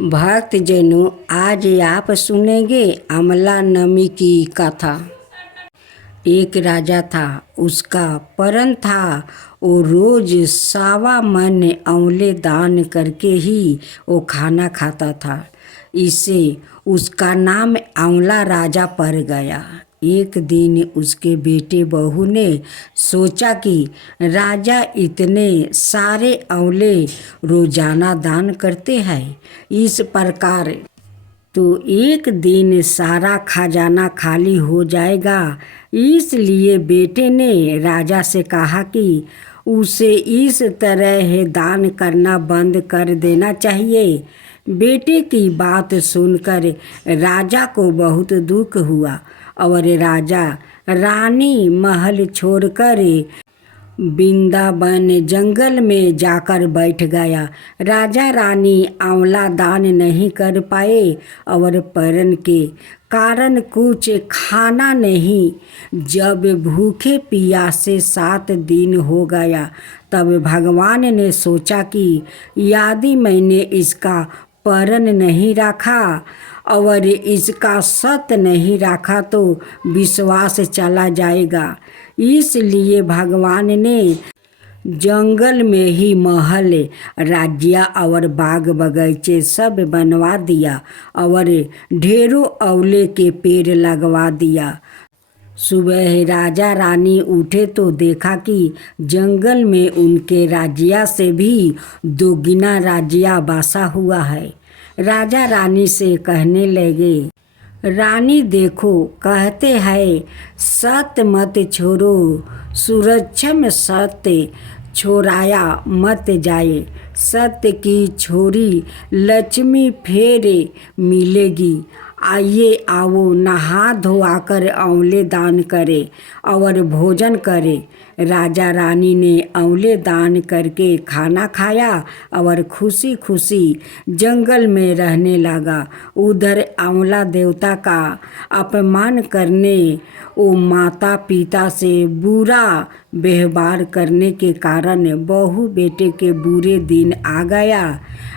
भक्तजनों, आज आप सुनेंगे अमला नमी की कथा। एक राजा था, उसका परन था। वो रोज 1.25 मन आंवले दान करके ही वो खाना खाता था। इससे उसका नाम आंवला राजा पड़ गया। एक दिन उसके बेटे बहू ने सोचा कि राजा इतने सारे आंवले रोजाना दान करते हैं, इस प्रकार तो एक दिन सारा खजाना खाली हो जाएगा। इसलिए बेटे ने राजा से कहा कि उसे इस तरह दान करना बंद कर देना चाहिए। बेटे की बात सुनकर राजा को बहुत दुख हुआ और राजा रानी महल छोड़कर वृंदावन जंगल में जाकर बैठ गया। राजा रानी आंवला दान नहीं कर पाए और परन के कारण कुछ खाना नहीं। जब भूखे प्यासे 7 दिन हो गया, तब भगवान ने सोचा कि यदि मैंने इसका परन नहीं रखा और इसका सत्य नहीं रखा तो विश्वास चला जाएगा। इसलिए भगवान ने जंगल में ही महल, राज्य और बाग बगीचे सब बनवा दिया और ढेरों आंवले के पेड़ लगवा दिया। सुबह राजा रानी उठे तो देखा कि जंगल में उनके राज्य से भी 2 गुना राज्य बसा हुआ है। राजा रानी से कहने लगे, रानी देखो, कहते हैं सत्य मत छोड़ो, सुरक्षा में सत्य छोड़ाया मत जाए। सत्य की छोरी लक्ष्मी फेर मिलेगी। आइए आओ, नहा धोआकर आंवले दान करे और भोजन करे। राजा रानी ने आंवले दान करके खाना खाया और खुशी खुशी जंगल में रहने लगा। उधर आंवला देवता का अपमान करने, वो माता पिता से बुरा व्यवहार करने के कारण बहू बेटे के बुरे दिन आ गया।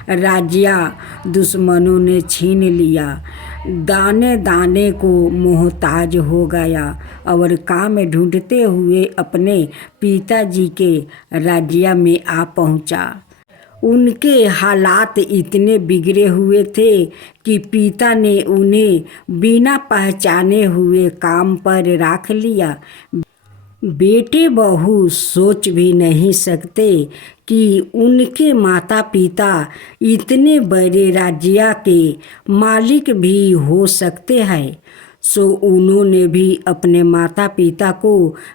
राज्य दुश्मनों ने छीन लिया, दाने दाने को मोहताज हो गया और काम ढूंढते हुए अपने पिताजी के राज्य में आ पहुंचा। उनके हालात इतने बिगड़े हुए थे कि पिता ने उन्हें बिना पहचाने हुए काम पर रख लिया। बेटे बहू सोच भी नहीं सकते कि उनके माता पिता इतने बड़े राज्य के मालिक भी हो सकते हैं। सो उन्होंने भी अपने माता पिता को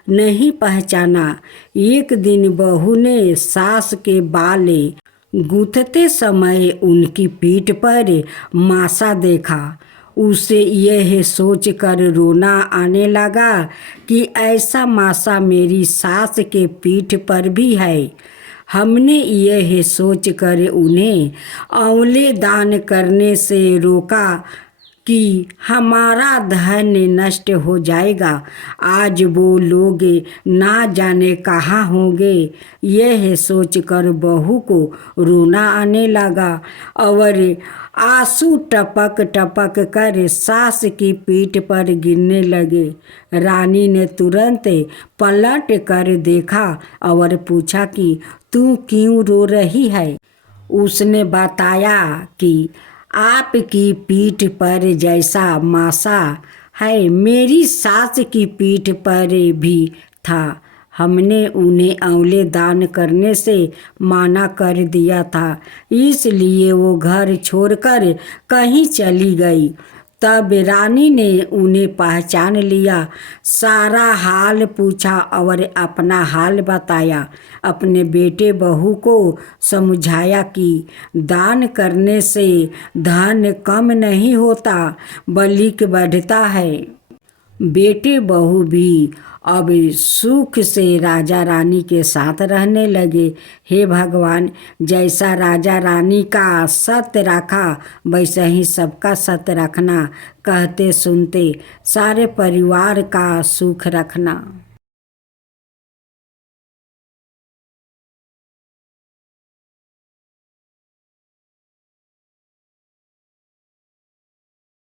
नहीं पहचाना। एक दिन बहू ने सास के बाल गूंथते समय उनकी पीठ पर मासा देखा। उसे यह सोचकर रोना आने लगा कि ऐसा मासा मेरी सास के पीठ पर भी है। हमने यह सोचकर उन्हें आंवले दान करने से रोका कि हमारा धन नष्ट हो जाएगा। आज वो लोग ना जाने कहाँ होंगे। यह सोचकर बहू को रोना आने लगा और आंसू टपक टपक कर सास की पीठ पर गिरने लगे। रानी ने तुरंत पलट कर देखा और पूछा कि तू क्यों रो रही है। उसने बताया कि आपकी पीठ पर जैसा मासा है मेरी सास की पीठ पर भी था। हमने उन्हें आंवले दान करने से मना कर दिया था, इसलिए वो घर छोड़कर कहीं चली गई। तब रानी ने उन्हें पहचान लिया, सारा हाल पूछा और अपना हाल बताया। अपने बेटे बहू को समझाया कि दान करने से धन कम नहीं होता बल्कि बढ़ता है। बेटे बहू भी अब सुख से राजा रानी के साथ रहने लगे। हे भगवान, जैसा राजा रानी का सत्य रखा वैसा ही सबका सत्य रखना। कहते सुनते सारे परिवार का सुख रखना।